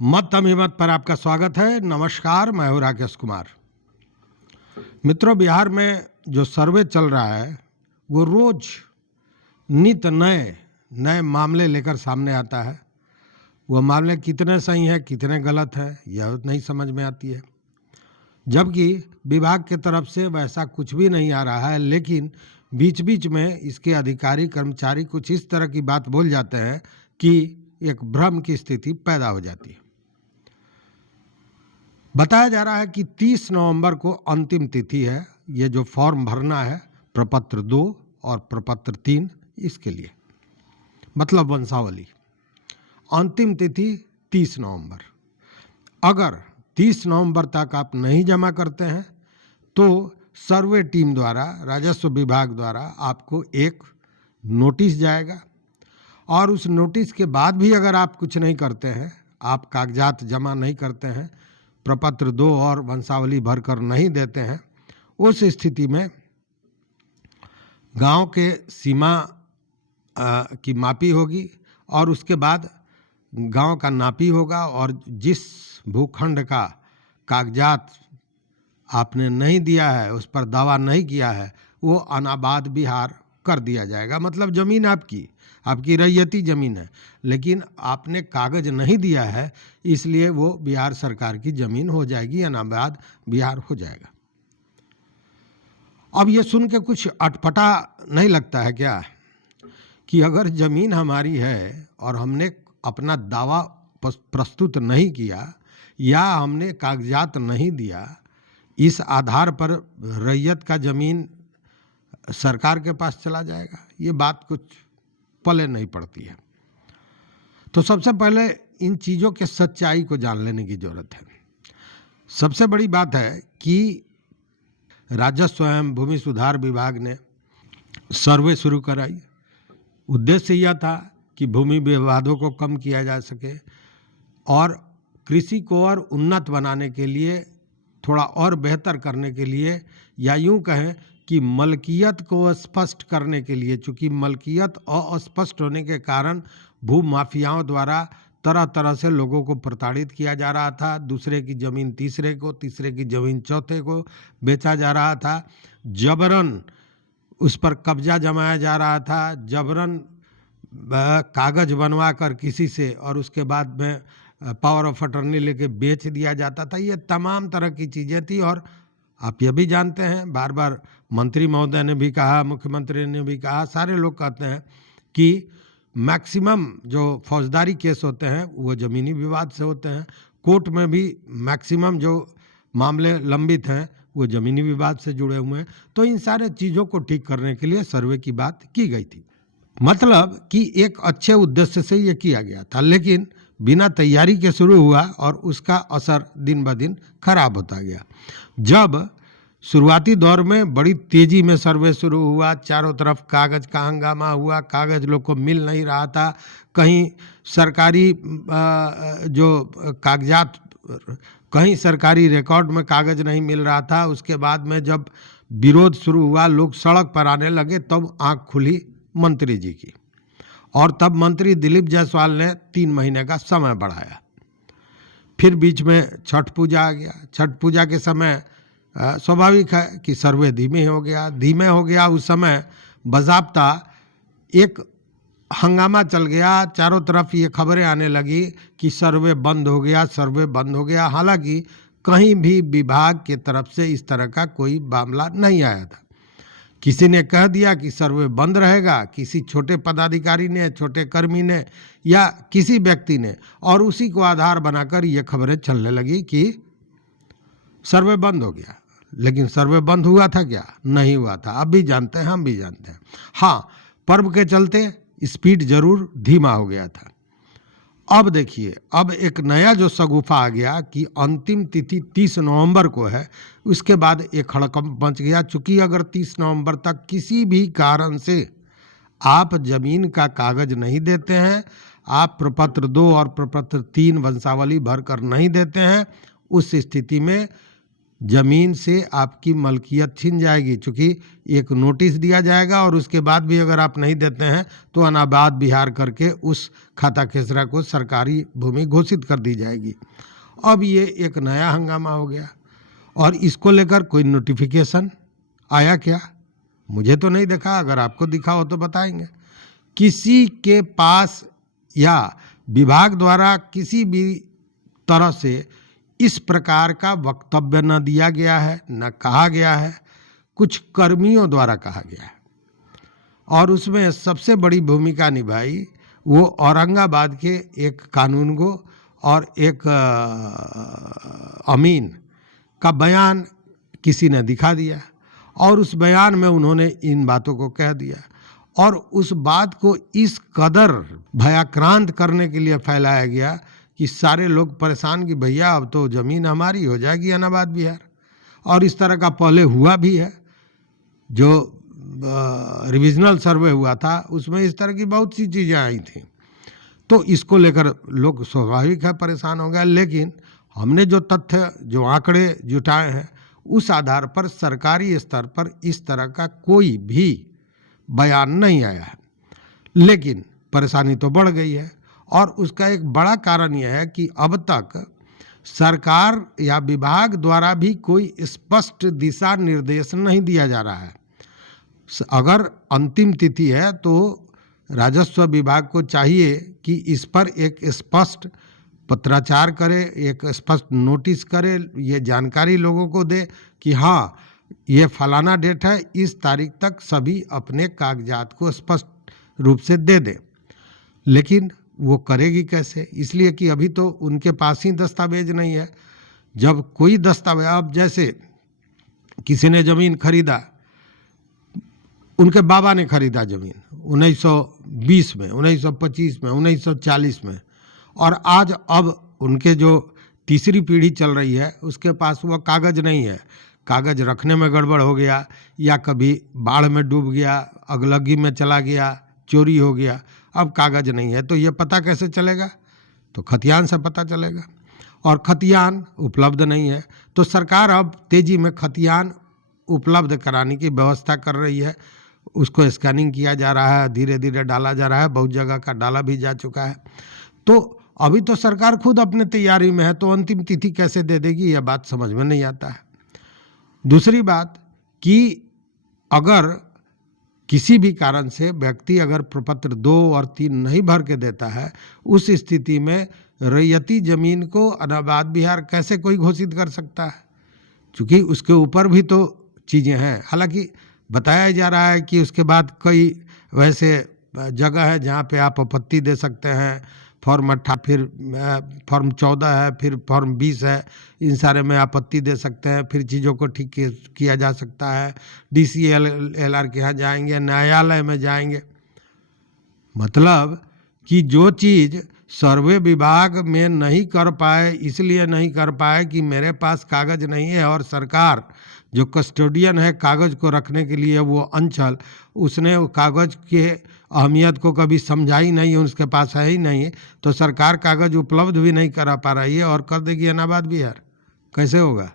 मत अभिमत पर आपका स्वागत है। नमस्कार, मैं हूं राकेश कुमार। मित्रों, बिहार में जो सर्वे चल रहा है वो रोज नित नए नए मामले लेकर सामने आता है। वो मामले कितने सही हैं, कितने गलत हैं, यह नहीं समझ में आती है। जबकि विभाग की तरफ से वैसा कुछ भी नहीं आ रहा है, लेकिन बीच बीच में इसके अधिकारी कर्मचारी कुछ इस तरह की बात बोल जाते हैं कि एक भ्रम की स्थिति पैदा हो जाती है। बताया जा रहा है कि 30 नवंबर को अंतिम तिथि है। ये जो फॉर्म भरना है प्रपत्र 2 और प्रपत्र 3, इसके लिए मतलब वंशावली, अंतिम तिथि 30 नवंबर। अगर 30 नवंबर तक आप नहीं जमा करते हैं तो सर्वे टीम द्वारा, राजस्व विभाग द्वारा आपको एक नोटिस जाएगा, और उस नोटिस के बाद भी अगर आप कुछ नहीं करते हैं, आप कागजात जमा नहीं करते हैं, प्रपत्र 2 और वंशावली भरकर नहीं देते हैं, उस स्थिति में गांव के सीमा की मापी होगी और उसके बाद गांव का नापी होगा, और जिस भूखंड का कागजात आपने नहीं दिया है, उस पर दावा नहीं किया है, वो अनाबाद बिहार कर दिया जाएगा। मतलब ज़मीन आपकी रैयती ज़मीन है, लेकिन आपने कागज नहीं दिया है, इसलिए वो बिहार सरकार की ज़मीन हो जाएगी, अनाबाद बिहार हो जाएगा। अब ये सुन के कुछ अटपटा नहीं लगता है क्या कि अगर ज़मीन हमारी है और हमने अपना दावा प्रस्तुत नहीं किया या हमने कागजात नहीं दिया, इस आधार पर रैयत का ज़मीन सरकार के पास चला जाएगा? ये बात कुछ पले नहीं पड़ती है। तो सबसे पहले इन चीज़ों के सच्चाई को जान लेने की ज़रूरत है। सबसे बड़ी बात है कि राजस्व एवं भूमि सुधार विभाग ने सर्वे शुरू कराई। उद्देश्य यह था कि भूमि विवादों को कम किया जा सके और कृषि को और उन्नत बनाने के लिए, थोड़ा और बेहतर करने के लिए, या यूं कहें कि मलकियत को स्पष्ट करने के लिए। चूँकि मलकियत अस्पष्ट होने के कारण भू माफियाओं द्वारा तरह तरह से लोगों को प्रताड़ित किया जा रहा था। दूसरे की ज़मीन तीसरे को, तीसरे की ज़मीन चौथे को बेचा जा रहा था, जबरन उस पर कब्जा जमाया जा रहा था, जबरन कागज बनवा कर किसी से और उसके बाद में पावर ऑफ अटर्नी लेके बेच दिया जाता था। ये तमाम तरह की चीज़ें थी। और आप ये भी जानते हैं, बार बार मंत्री महोदय ने भी कहा, मुख्यमंत्री ने भी कहा, सारे लोग कहते हैं कि मैक्सिमम जो फौजदारी केस होते हैं वो ज़मीनी विवाद से होते हैं। कोर्ट में भी मैक्सिमम जो मामले लंबित हैं वो ज़मीनी विवाद से जुड़े हुए हैं। तो इन सारे चीज़ों को ठीक करने के लिए सर्वे की बात की गई थी। मतलब कि एक अच्छे उद्देश्य से ये किया गया था, लेकिन बिना तैयारी के शुरू हुआ और उसका असर दिन ब दिन खराब होता गया। जब शुरुआती दौर में बड़ी तेजी में सर्वे शुरू हुआ, चारों तरफ कागज का हंगामा हुआ, कागज लोग को मिल नहीं रहा था, कहीं सरकारी जो कागजात, कहीं सरकारी रिकॉर्ड में कागज नहीं मिल रहा था। उसके बाद में जब विरोध शुरू हुआ, लोग सड़क पर आने लगे, तब आँख खुली मंत्री जी की, और तब मंत्री दिलीप जायसवाल ने 3 महीने का समय बढ़ाया। फिर बीच में छठ पूजा आ गया। छठ पूजा के समय स्वाभाविक है कि सर्वे धीमे हो गया। उस समय बाज़ाब्ता एक हंगामा चल गया, चारों तरफ ये खबरें आने लगी कि सर्वे बंद हो गया। हालांकि कहीं भी विभाग के तरफ से इस तरह का कोई मामला नहीं आया था। किसी ने कह दिया कि सर्वे बंद रहेगा, किसी छोटे पदाधिकारी ने, छोटे कर्मी ने या किसी व्यक्ति ने, और उसी को आधार बनाकर ये खबरें चलने लगी कि सर्वे बंद हो गया। लेकिन सर्वे बंद हुआ था क्या? नहीं हुआ था। अब भी जानते हैं, हम भी जानते हैं। हाँ, पर्व के चलते स्पीड जरूर धीमा हो गया था। अब देखिए, अब एक नया जो शगुफा आ गया कि अंतिम तिथि 30 नवंबर को है। उसके बाद एक हड़कंप मच गया। चूँकि अगर 30 नवंबर तक किसी भी कारण से आप ज़मीन का कागज नहीं देते हैं, आप प्रपत्र 2 और प्रपत्र 3 वंशावली भर कर नहीं देते हैं, उस स्थिति में जमीन से आपकी मलकियत छीन जाएगी, क्योंकि एक नोटिस दिया जाएगा और उसके बाद भी अगर आप नहीं देते हैं तो अनाबाद बिहार करके उस खाता खेसरा को सरकारी भूमि घोषित कर दी जाएगी। अब ये एक नया हंगामा हो गया और इसको लेकर कोई नोटिफिकेशन आया क्या? मुझे तो नहीं देखा, अगर आपको दिखा हो तो बताएंगे। किसी के पास या विभाग द्वारा किसी भी तरह से इस प्रकार का वक्तव्य न दिया गया है, न कहा गया है, कुछ कर्मियों द्वारा कहा गया है। और उसमें सबसे बड़ी भूमिका निभाई वो औरंगाबाद के एक कानूनगो और एक अमीन का बयान किसी ने दिखा दिया और उस बयान में उन्होंने इन बातों को कह दिया और उस बात को इस कदर भयाक्रांत करने के लिए फैलाया गया कि सारे लोग परेशान कि भैया अब तो ज़मीन हमारी हो जाएगी अनाबाद बिहार। और इस तरह का पहले हुआ भी है, जो रिविजनल सर्वे हुआ था उसमें इस तरह की बहुत सी चीज़ें आई थी। तो इसको लेकर लोग स्वाभाविक है परेशान हो गए। लेकिन हमने जो तथ्य, जो आंकड़े जुटाए हैं, उस आधार पर सरकारी स्तर पर इस तरह का कोई भी बयान नहीं आया है। लेकिन परेशानी तो बढ़ गई है और उसका एक बड़ा कारण यह है कि अब तक सरकार या विभाग द्वारा भी कोई स्पष्ट दिशा निर्देश नहीं दिया जा रहा है। अगर अंतिम तिथि है तो राजस्व विभाग को चाहिए कि इस पर एक स्पष्ट पत्राचार करे, एक स्पष्ट नोटिस करे, ये जानकारी लोगों को दे कि हाँ ये फलाना डेट है, इस तारीख तक सभी अपने कागजात को स्पष्ट रूप से दे दे। लेकिन वो करेगी कैसे? इसलिए कि अभी तो उनके पास ही दस्तावेज नहीं है। जब कोई दस्तावेज, अब जैसे किसी ने ज़मीन खरीदा, उनके बाबा ने खरीदा ज़मीन 1920 में, 1925 में, 1940 में, और आज अब उनके जो तीसरी पीढ़ी चल रही है उसके पास वो कागज़ नहीं है। कागज़ रखने में गड़बड़ हो गया या कभी बाढ़ में डूब गया, अगलगी में चला गया, चोरी हो गया, अब कागज़ नहीं है। तो ये पता कैसे चलेगा? तो खतियान से पता चलेगा और खतियान उपलब्ध नहीं है। तो सरकार अब तेज़ी में खतियान उपलब्ध कराने की व्यवस्था कर रही है। उसको स्कैनिंग किया जा रहा है, धीरे धीरे डाला जा रहा है, बहुत जगह का डाला भी जा चुका है। तो अभी तो सरकार खुद अपने तैयारी में है, तो अंतिम तिथि कैसे दे देगी यह बात समझ में नहीं आता है। दूसरी बात कि अगर किसी भी कारण से व्यक्ति अगर प्रपत्र 2 और 3 नहीं भर के देता है, उस स्थिति में रैयती जमीन को अनाबाद बिहार कैसे कोई घोषित कर सकता है? क्योंकि उसके ऊपर भी तो चीज़ें हैं। हालांकि बताया जा रहा है कि उसके बाद कई वैसे जगह है जहाँ पे आप आपत्ति दे सकते हैं। फॉर्म 18, फिर फॉर्म 14 है, फिर फॉर्म 20 है, इन सारे में आपत्ति दे सकते हैं। फिर चीज़ों को ठीक किया जा सकता है। DCLR के यहाँ जाएंगे, न्यायालय में जाएंगे। मतलब कि जो चीज़ सर्वे विभाग में नहीं कर पाए, इसलिए नहीं कर पाए कि मेरे पास कागज़ नहीं है, और सरकार जो कस्टोडियन है कागज़ को रखने के लिए, वो अंचल, उसने कागज़ के अहमियत को कभी समझा ही नहीं, उसके पास है ही नहीं, तो सरकार कागज़ उपलब्ध भी नहीं करा पा रही है और कर देगी अनाबाद बिहार। कैसे होगा?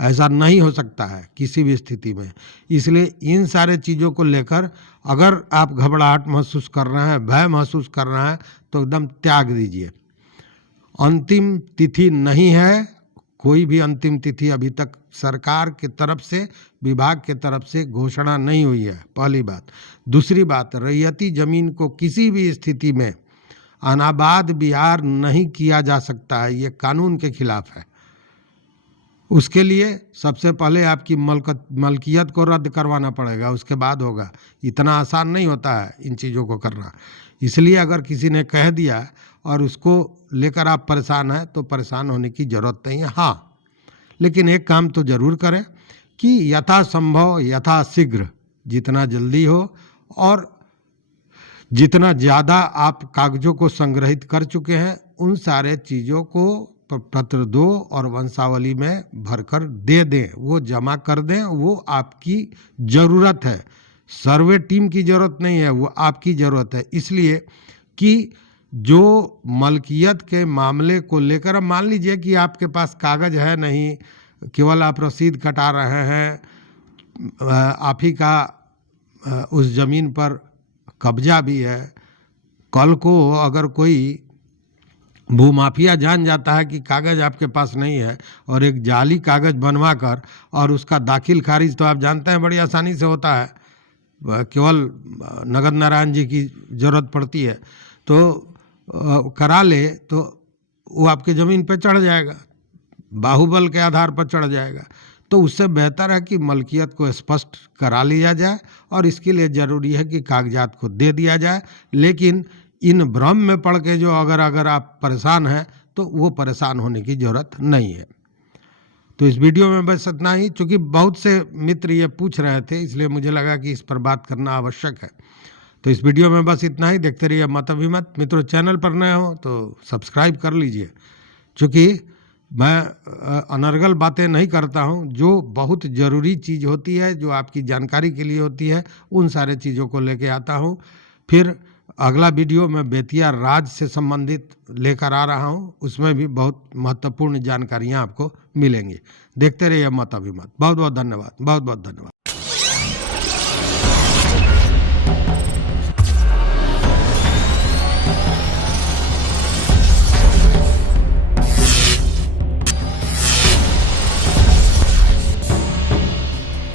ऐसा नहीं हो सकता है किसी भी स्थिति में। इसलिए इन सारे चीज़ों को लेकर अगर आप घबराहट महसूस कर रहे हैं, भय महसूस कर रहे हैं, तो एकदम त्याग दीजिए। अंतिम तिथि नहीं है, कोई भी अंतिम तिथि अभी तक सरकार की तरफ से, विभाग के तरफ से घोषणा नहीं हुई है, पहली बात। दूसरी बात, रैयती जमीन को किसी भी स्थिति में अनाबाद बिहार नहीं किया जा सकता है, ये कानून के खिलाफ है। उसके लिए सबसे पहले आपकी मलकियत को रद्द करवाना पड़ेगा, उसके बाद होगा। इतना आसान नहीं होता है इन चीज़ों को करना। इसलिए अगर किसी ने कह दिया और उसको लेकर आप परेशान हैं, तो परेशान होने की ज़रूरत नहीं है। हाँ, लेकिन एक काम तो ज़रूर करें कि यथासंभव, यथाशीघ्र, जितना जल्दी हो और जितना ज़्यादा आप कागज़ों को संग्रहित कर चुके हैं, उन सारे चीज़ों को पत्र 2 और वंशावली में भरकर दे दें, वो जमा कर दें। वो आपकी ज़रूरत है, सर्वे टीम की ज़रूरत नहीं है, वो आपकी ज़रूरत है। इसलिए कि जो मलकियत के मामले को लेकर, अब मान लीजिए कि आपके पास कागज़ है नहीं, केवल आप रसीद कटा रहे हैं, आप ही का उस ज़मीन पर कब्जा भी है। कल को अगर कोई भूमाफिया जान जाता है कि कागज़ आपके पास नहीं है और एक जाली कागज़ बनवा कर और उसका दाखिल खारिज तो आप जानते हैं बड़ी आसानी से होता है, केवल नगद नारायण जी की ज़रूरत पड़ती है, तो करा ले तो वो आपकी ज़मीन पे चढ़ जाएगा, बाहुबल के आधार पर चढ़ जाएगा। तो उससे बेहतर है कि मलकियत को स्पष्ट करा लिया जाए और इसके लिए ज़रूरी है कि कागजात को दे दिया जाए। लेकिन इन भ्रम में पड़ के जो अगर आप परेशान हैं तो वो परेशान होने की ज़रूरत नहीं है। तो इस वीडियो में बस इतना ही, चूँकि बहुत से मित्र ये पूछ रहे थे इसलिए मुझे लगा कि इस पर बात करना आवश्यक है। तो इस वीडियो में बस इतना ही। देखते रहिए मत अभिमत। मित्रों, चैनल पर नए हो तो सब्सक्राइब कर लीजिए, चूँकि मैं अनर्गल बातें नहीं करता हूँ। जो बहुत ज़रूरी चीज़ होती है, जो आपकी जानकारी के लिए होती है, उन सारे चीज़ों को लेके आता हूँ। फिर अगला वीडियो मैं बेतिया राज से संबंधित लेकर आ रहा हूँ, उसमें भी बहुत महत्वपूर्ण जानकारियाँ आपको मिलेंगी। देखते रहिए मत अभिमत। बहुत बहुत धन्यवाद, बहुत बहुत धन्यवाद।